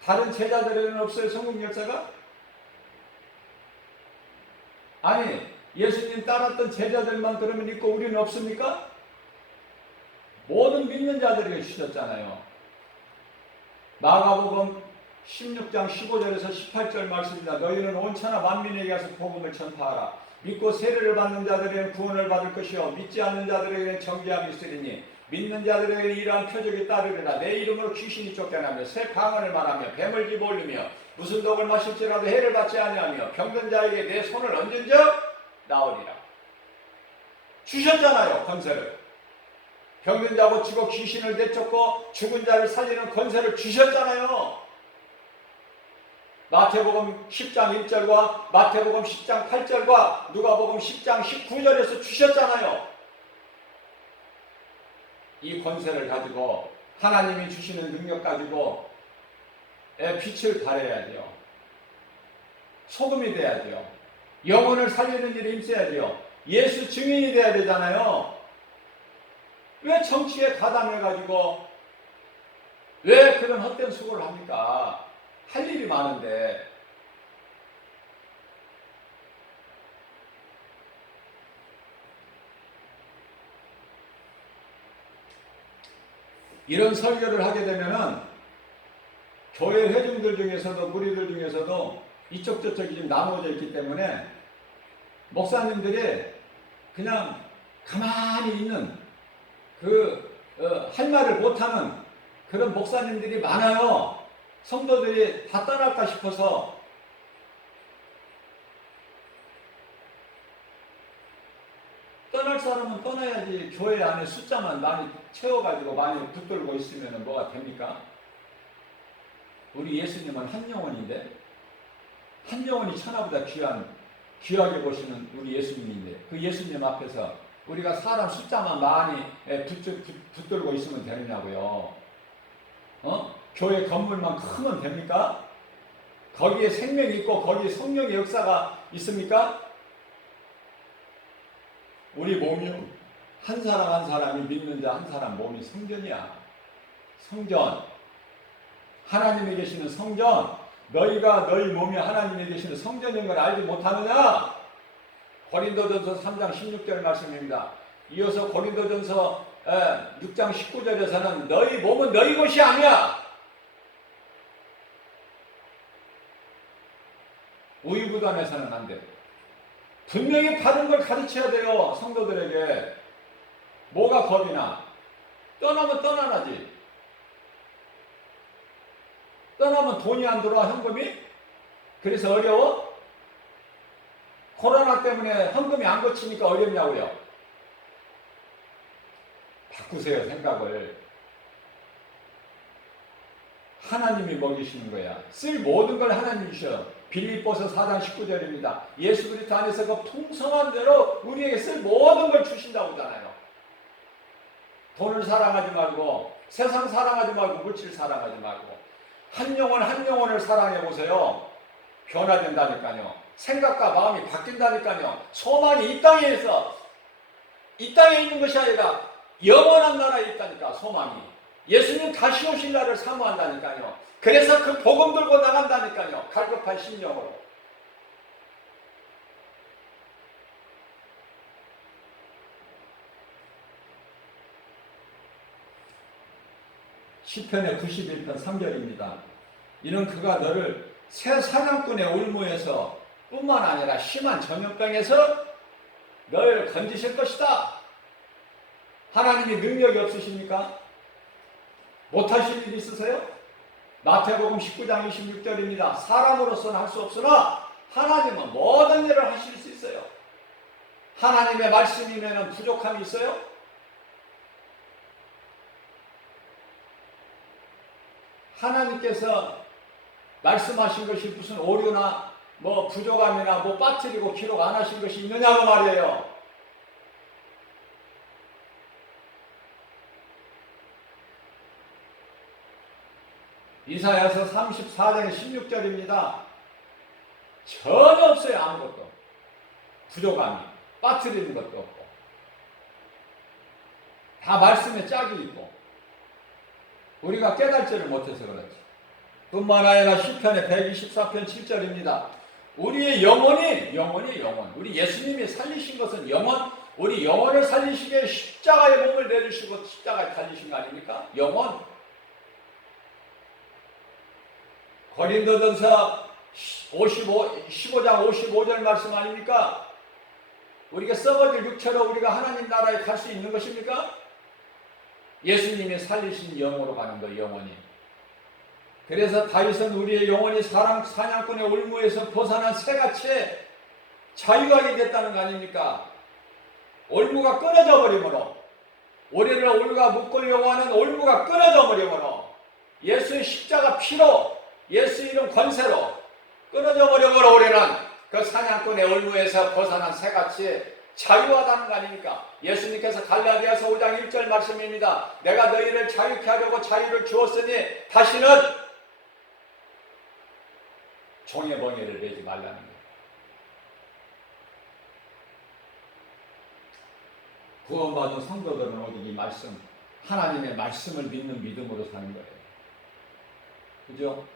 다른 제자들에게는 없어요? 천국 열쇠가? 아니 예수님 따랐던 제자들만 그러면 있고 우리는 없습니까? 모든 믿는 자들에게 주셨잖아요. 마가복음 16장 15절에서 18절 말씀입니다. 너희는 온 천하 만민에게 가서 복음을 전파하라. 믿고 세례를 받는 자들에게는 구원을 받을 것이요 믿지 않는 자들에게는 정죄함이 있으리니 믿는 자들에게는 이러한 표적이 따르리라. 내 이름으로 귀신이 쫓겨나며 새 방언을 말하며 뱀을 집어올리며 무슨 독을 마실지라도 해를 받지 아니하며 병든 자에게 내 손을 얹은 적 나오리라. 주셨잖아요. 권세를. 병든 자 고치고 귀신을 내쫓고 죽은 자를 살리는 권세를 주셨잖아요. 마태복음 10장 1절과 마태복음 10장 8절과 누가복음 10장 19절에서 주셨잖아요. 이 권세를 가지고 하나님이 주시는 능력 가지고 빛을 발해야 돼요. 소금이 돼야 돼요. 영혼을 살리는 일에 힘써야 돼요. 예수 증인이 돼야 되잖아요. 왜 정치에 가담해가지고 왜 그런 헛된 수고를 합니까? 할 일이 많은데. 이런 설교를 하게 되면은 교회 회중들 중에서도 무리들 중에서도 이쪽 저쪽이 좀 나누어져 있기 때문에 목사님들이 그냥 가만히 있는 할 말을 못하는 그런 목사님들이 많아요. 성도들이 다 떠날까 싶어서. 떠날 사람은 떠나야지. 교회 안에 숫자만 많이 채워가지고 많이 붙들고 있으면 뭐가 됩니까? 우리 예수님은 한 영혼인데, 한 영혼이 천하보다 귀하게 보시는 우리 예수님인데, 그 예수님 앞에서 우리가 사람 숫자만 많이 붙들고 있으면 되느냐고요. 교회 건물만 크면 됩니까? 거기에 생명이 있고 거기에 성령의 역사가 있습니까? 우리 몸이 한 사람 한 사람이 믿는 자 한 사람 몸이 성전이야. 성전. 하나님에 계시는 성전. 너희가 너희 몸이 하나님에 계시는 성전인 걸 알지 못하느냐? 고린도전서 3장 16절 말씀입니다. 이어서 고린도전서 6장 19절에서는 너희 몸은 너희 것이 아니야. 우유부단해서는 안 돼. 분명히 바른 걸 가르쳐야 돼요. 성도들에게. 뭐가 겁이 나? 떠나면 떠나나지. 떠나면 돈이 안 들어와, 현금이? 그래서 어려워? 코로나 때문에 현금이 안 거치니까 어렵냐고요. 바꾸세요, 생각을. 하나님이 먹이시는 거야. 쓸 모든 걸 하나님이 주셔. 빌립보서 4장 19절입니다. 예수 그리스도 안에서 그 풍성한 대로 우리에게 쓸 모든 걸 주신다고 하잖아요. 돈을 사랑하지 말고, 세상 사랑하지 말고, 물질 사랑하지 말고, 한 영혼 한 영혼을 사랑해 보세요. 변화된다니까요. 생각과 마음이 바뀐다니까요. 소망이 이 땅에서, 이 땅에 있는 것이 아니라 영원한 나라에 있다니까, 소망이. 예수님 다시 오실 날을 사모한다니까요. 그래서 그 복음 들고 나간다니까요. 갈급한 심령으로. 시편의 91편 3절입니다. 이는 그가 너를 새 사냥꾼의 올무에서 뿐만 아니라 심한 전염병에서 너희를 건지실 것이다. 하나님이 능력이 없으십니까? 못하실 일 있으세요? 마태복음 19장 26절입니다. 사람으로서는 할 수 없으나 하나님은 모든 일을 하실 수 있어요. 하나님의 말씀이면 부족함이 있어요? 하나님께서 말씀하신 것이 무슨 오류나 뭐 부족함이나 뭐 빠뜨리고 기록 안 하신 것이 있느냐고 말이에요. 이사야서 34장 16절입니다. 전혀 없어요. 아무것도. 부족함이. 빠뜨리는 것도 없고. 다 말씀에 짝이 있고. 우리가 깨달지를 못해서 그렇지. 뿐만 아니라 시편의 124편 7절입니다. 우리의 영혼. 우리 예수님이 살리신 것은 영혼. 우리 영혼을 살리시기에 십자가의 몸을 내주시고 십자가에 달리신 거 아닙니까? 영혼. 고린도전서 15장 55절 말씀 아닙니까? 우리가 썩어질 육체로 우리가 하나님 나라에 갈 수 있는 것입니까? 예수님이 살리신 영으로 가는 거예요, 영혼이. 그래서 다윗은 우리의 영혼이 사냥꾼의 올무에서 벗어난 새같이 자유하게 됐다는 거 아닙니까? 올무가 끊어져 버리므로, 우리를 올무가 묶으려고 하는 올무가 끊어져 버리므로, 예수의 십자가 피로, 예수 이름 권세로 끊어져 버리므로 우리는 그 사냥꾼의 올무에서 벗어난 새같이 자유하다는 거 아닙니까? 예수님께서 갈라디아서 5장 1절 말씀입니다. 내가 너희를 자유케 하려고 자유를 주었으니 다시는 종의 멍에를 매지 말라는 거예요. 구원받은 성도들은 오직 이 말씀, 하나님의 말씀을 믿는 믿음으로 사는 거예요. 그죠?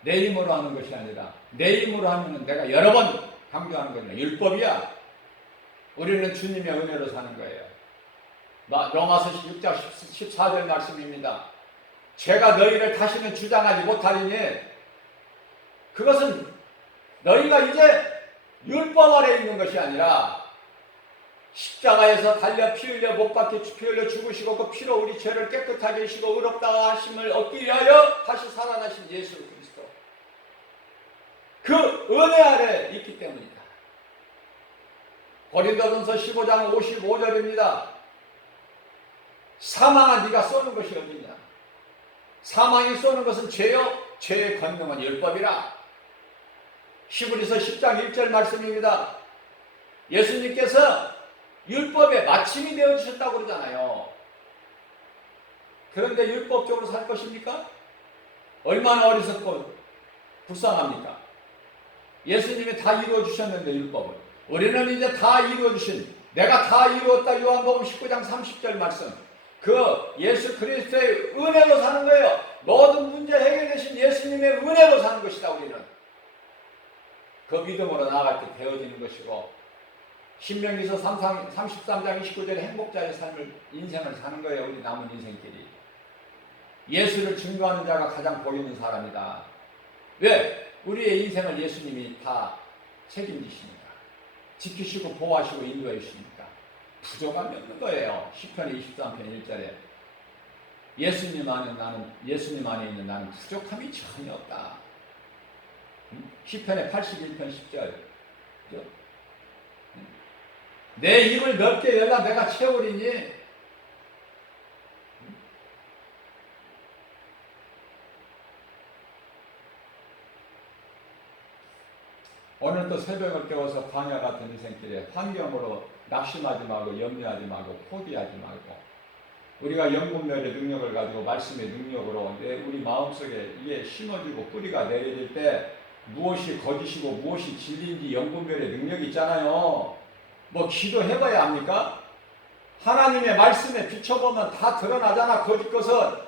내 힘으로 하는 것이 아니라 내 힘으로 하면 내가 여러 번 강조하는 거냐. 율법이야. 우리는 주님의 은혜로 사는 거예요. 로마서 6장 14절 말씀입니다. 죄가 너희를 다시는 주장하지 못하리니 그것은 너희가 이제 율법 아래 있는 것이 아니라 십자가에서 달려 피 흘려 못 박혀 피 흘려 죽으시고 그 피로 우리 죄를 깨끗하게 하시고 의롭다 하심을 얻기 위하여 다시 살아나신 예수 그리스도. 그 은혜 아래 있기 때문이다. 고린도전서 15장 55절입니다. 사망아 네가 쏘는 것이 어디냐? 사망이 쏘는 것은 죄요, 죄의 권능은 율법이라. 히브리서 10장 1절 말씀입니다. 예수님께서 율법의 마침이 되어주셨다고 그러잖아요. 그런데 율법적으로 살 것입니까? 얼마나 어리석고 불쌍합니까? 예수님이 다 이루어주셨는데 율법을. 우리는 이제 다 이루어주신, 내가 다 이루었다 요한복음 19장 30절 말씀. 그 예수 그리스도의 은혜로 사는 거예요. 모든 문제 해결되신 예수님의 은혜로 사는 것이다. 우리는 그 믿음으로 나아갈 때 되어지는 것이고, 신명기서 33장 29절에 행복자의 삶을, 인생을 사는 거예요. 우리 남은 인생끼리 예수를 증거하는 자가 가장 복 있는 사람이다. 왜? 우리의 인생을 예수님이 다 책임지시니까, 지키시고 보호하시고 인도해 주시니까 부족함이 없는 거예요. 시편 23편 1절에 예수님 안에 있는 나는 부족함이 전혀 없다. 시편의 81편 10절. 그죠? 내 입을 넓게 열라 내가 채우리니. 오늘 또 새벽을 깨워서 광야 같은 인생길에 환경으로 낙심하지 말고 염려하지 말고 포기하지 말고, 우리가 영분별의 능력을 가지고 말씀의 능력으로 우리 마음속에 이게 심어지고 뿌리가 내려질 때 무엇이 거짓이고 무엇이 진리인지 영분별의 능력이 있잖아요. 뭐 기도해봐야 합니까? 하나님의 말씀에 비춰보면 다 드러나잖아, 거짓 것은.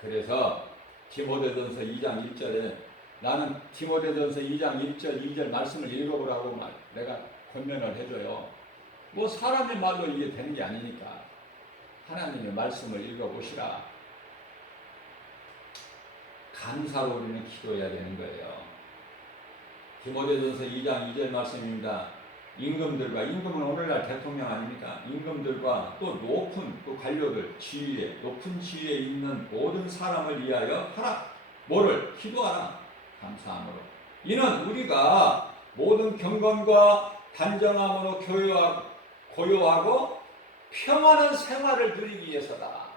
그래서 디모데전서 2장 1절에 나는 디모데전서 2장 1절 2절 말씀을 읽어보라고 내가 권면을 해줘요. 뭐 사람의 말로 이게 되는 게 아니니까 하나님의 말씀을 읽어보시라. 감사로 우리는 기도해야 되는 거예요. 디모데전서 2장 2절 말씀입니다. 임금은 오늘날 대통령 아닙니까? 임금들과 또 높은 또 관료들, 지위에 높은 지위에 있는 모든 사람을 위하여 하라. 뭐를? 기도하라. 감사함으로. 이는 우리가 모든 경건과 단정함으로 고요하고 평안한 생활을 누리기 위해서다.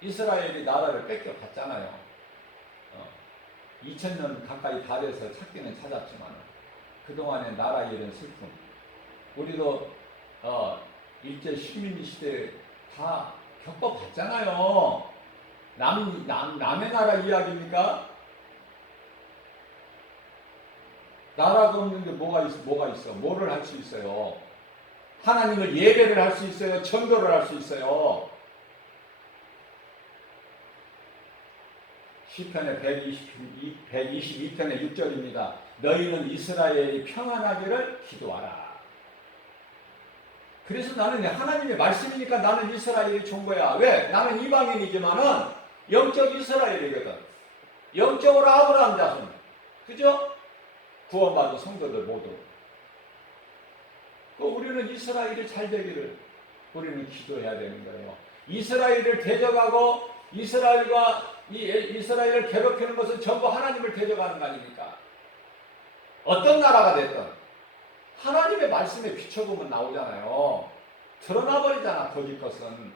이스라엘이 나라를 뺏겨갔잖아요. 2000년 가까이 다 돼서 찾기는 찾았지만 그동안의 나라 일은 슬픔. 우리도 일제 식민지 시대에 다 겪어봤잖아요. 남의 나라 이야기입니까? 나라가 없는데 뭐가 있어? 뭐를 할 수 있어요? 하나님을 예배를 할 수 있어요? 전도를 할 수 있어요? 시편의 122편의 6절입니다. 너희는 이스라엘이 평안하기를 기도하라. 그래서 나는 하나님의 말씀이니까 나는 이스라엘이 좋은 거야. 왜? 나는 이방인이지만은 영적 이스라엘이거든. 영적으로 아브라함 자손. 그죠? 구원받은 성도들 모두. 우리는 이스라엘이 잘 되기를 우리는 기도해야 되는 거예요. 이스라엘을 대적하고 이스라엘을 괴롭히는 것은 전부 하나님을 대적하는 거 아닙니까? 어떤 나라가 됐든 하나님의 말씀에 비춰보면 나오잖아요. 드러나버리잖아, 거짓 것은.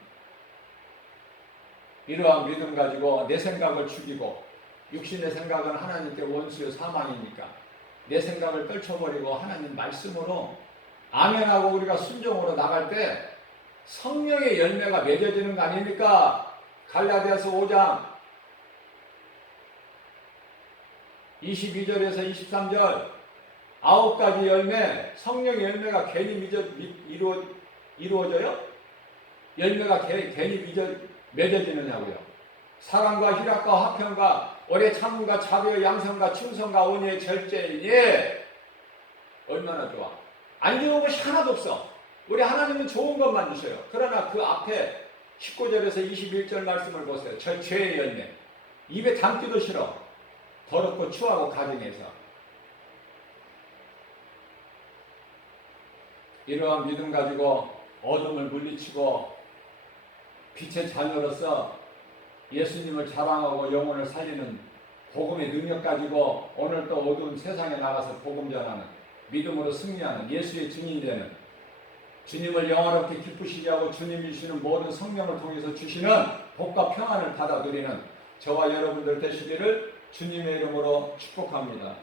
이러한 믿음 가지고 내 생각을 죽이고, 육신의 생각은 하나님께 원수요 사망이니까 내 생각을 떨쳐버리고 하나님 말씀으로 아멘하고 우리가 순종으로 나갈 때 성령의 열매가 맺어지는 거 아닙니까? 갈라디아서 5장 22절에서 23절 9가지 열매, 성령의 열매가 괜히 이루어져요? 열매가 괜히 맺어지느냐고요. 사랑과 희락과 화평과 오래 참음과 자비와 양성과 충성과 온유의 절제이니. 얼마나 좋아. 안 좋은 것이 하나도 없어. 우리 하나님은 좋은 것만 주셔요. 그러나 그 앞에 19절에서 21절 말씀을 보세요. 저 죄의 열매. 입에 담기도 싫어. 더럽고 추하고 가증해서. 이러한 믿음 가지고 어둠을 물리치고 빛의 자녀로서 예수님을 자랑하고 영혼을 살리는 복음의 능력 가지고 오늘 또 어두운 세상에 나가서 복음 전하는, 믿음으로 승리하는, 예수의 증인 되는, 주님을 영화롭게 기쁘시게 하고 주님이 주시는 모든 성령을 통해서 주시는 복과 평안을 받아들이는 저와 여러분들 되시기를 주님의 이름으로 축복합니다.